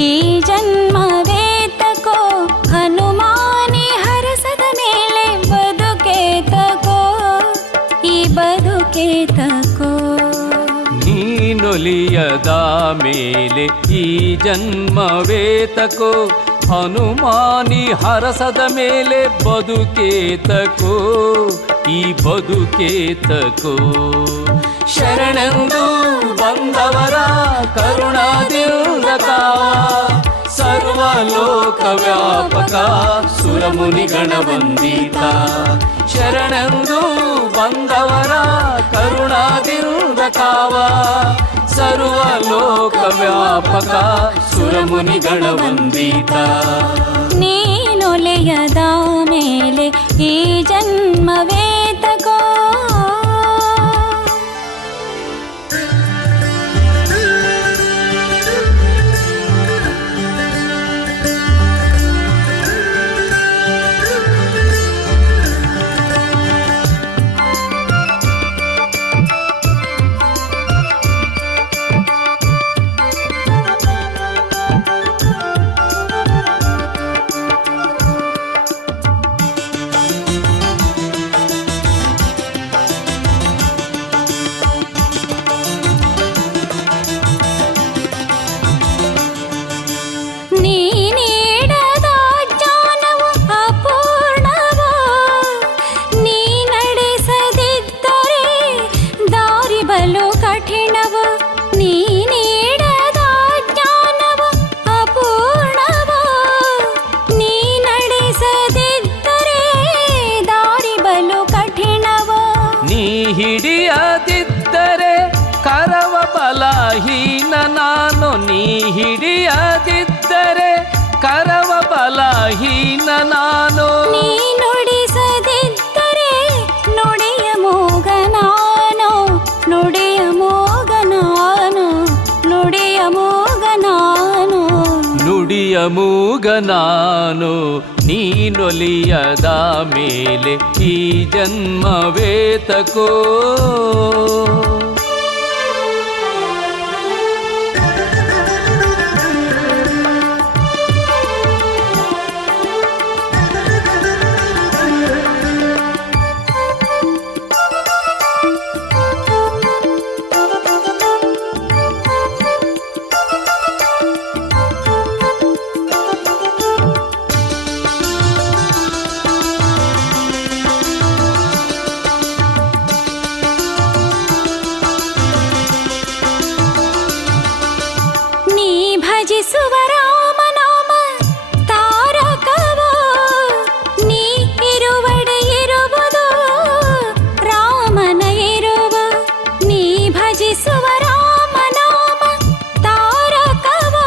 ಈ ಜನ್ಮವೇತಕೋ ಹನುಮಾನಿ ಹರಸದ ಮೇಲೆ ಬದುಕೇತಕೋ ಈ ಬದುಕೇತಕೋ ನೀನೊಲಿಯದ ಮೇಲೆ ಈ ಜನ್ಮವೇತಕೋ ಹನುಮಾನಿ ಹರಸದ ಮೇಲೆ ಬದುಕೇತಕೋ ಈ ಬದುಕೇತಕೋ ಶರಣೆಂದು ಬಂದವರ ಕರುಣಾದಿಂದ ಕಾವ ಸರ್ವಲೋಕ ವ್ಯಾಪಕ ಸುರಮುನಿಗಣ ವಂದಿತ ಶರಣೆಂದು ಬಂದವರ ಕರುಣಾದಿಂದ ಕಾವ ಸರ್ವಲೋಕ ವ್ಯಾಪಕ ಸುರಮುನಿಗಣ ವಂದಿತ ನೀನೊಲೆಯದ ಮೇಲೆ ಈ ಜನ್ಮವೇತಕೋ ಹಿಡಿಯದಿದ್ದರೆ ಕರವ ಬಲಹೀನ ನಾನು ನೀ ಹಿಡಿಯದಿದ್ದರೆ ಕರವ ಬಲಹೀನ ನಾನು ನೀ ನುಡಿಸದಿದ್ದರೆ ನುಡಿಯ ಮೂಗ ನಾನು ನುಡಿಯ ಮೂಗ ನಾನು ನುಡಿಯ ಮೂಗ ನಾನು ನುಡಿಯ ಮೂಗ ನಾನು ನೀನೊಲಿಯದ ಮೇಲೆ ಈ ಜನ್ಮವೇತಕೋ ಭಜಿಸುವ ರಾಮನಾಮ ತಾರಕವೋ ನೀ ಇರುವಡೆ ಇರುವುದು ರಾಮನ ಇರುವ ನೀ ಭಜಿಸುವ ರಾಮನಾಮ ತಾರಕವೋ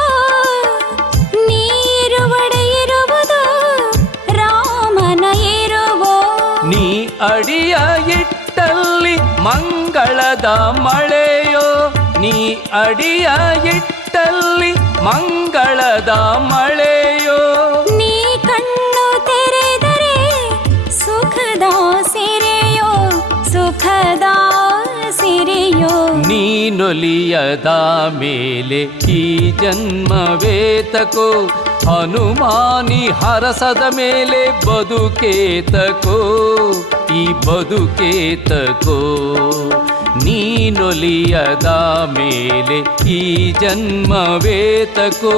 ನೀ ಇರುವಡೆ ಇರುವುದು ರಾಮನ ಇರುವೋ ನೀ ಅಡಿಯ ಇಟ್ಟಲ್ಲಿ ಮಂಗಳದ ಮಳೆಯೋ ನೀ ಅಡಿಯ ಇಟ್ಟಲ್ಲಿ ಮಂಗಳದ ಮಳೆಯೋ ನೀ ಕಣ್ಣು ತೆರೆದರೆ ಸುಖದ ಸಿರೆಯೋ ಸುಖದ ಸಿರೆಯೋ ನೀನೊಲಿಯದ ಮೇಲೆ ಈ ಜನ್ಮವೇತಕೋ ಹನುಮಾನಿ ಹರಸದ ಮೇಲೆ ಬದುಕೇತಕೋ ಈ ಬದುಕೇತಕೋ ನೀನೊಲಿಯದ ಮೇಲೆ ಈ ಜನ್ಮವೇತಕೋ.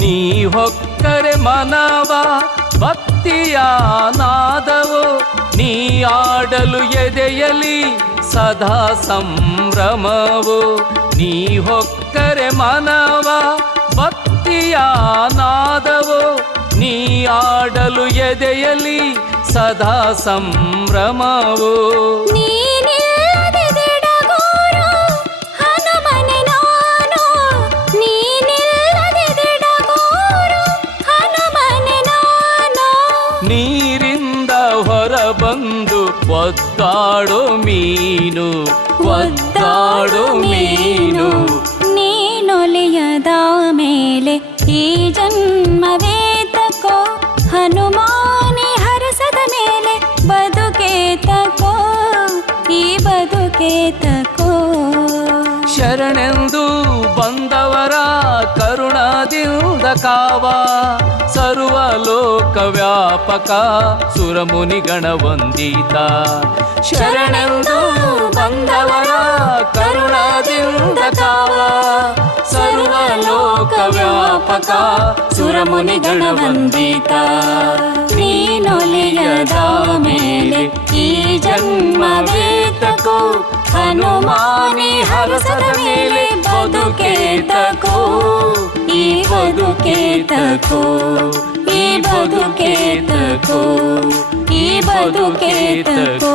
ನೀ ಹೊಕ್ಕರೆ ಮನವ ಭಕ್ತಿಯ ನಾದವೋ, ನೀ ಆಡಲು ಎದೆಯಲಿ ಸದಾ ಸಂಭ್ರಮವೋ. ನೀ ಹೊಕ್ಕರೆ ಮನವ ಭಕ್ತಿಯ ನಾದವೋ, ನೀ ಆಡಲು ಎದೆಯಲಿ ಸದಾ ಸಂಭ್ರಮವೋ. ನೀನಿಲ್ಲದೆ ದಿಡಗೋರು ಹನುಮನೆ ನಾನು, ನೀನಿಲ್ಲದೆ ದಿಡಗೋರು ಹನುಮನೆ ನಾನು. ನೀರಿಂದ ಹೊರಬಂದು ಒದ್ದಾಡೋ ಮೀನು, ಒದ್ದಾಡೋ ಮೀನು. ನೀನೊಲಿಯದ ಮೇಲೆ ಈ ಜನ್ಮವೇತಕೋ, ಹನುಮಾನಿ ಹರಸದ ಮೇಲೆ ಬದುಕೇತಕೋ, ಈ ಬದುಕೇತಕೋ. ಶರಣೆಂದು ಬಂದವರ ಕರುಣದಿಂದ ಕಾವ, ಸರ್ವಲೋಕ ವ್ಯಾಪಕ ಸುರಮುನಿಗಣ ವಂದಿತ. ಶರಣೆಂದು ಬಂದವರ ಕರುಣದಿಂದ ಕಾವ, ಸರ್ವಲೋಕ ವ್ಯಾಪಕ ಸುರಮುನಿಗಣ ವಂದಿತ. ನೀನೊಲಿಯದ ಮೇಲೆ ಈ ಜನ್ಮವೇತಕೋ, ಹನುಮಾನಿ ಹರಸದ ಮೇಲೆ ಬದುಕೇತಕೋ, ಈ ಬದುಕೇತಕೋ, ಈ ಬದುಕೇತಕೋ, ಈ ಬದುಕೇತಕೋ.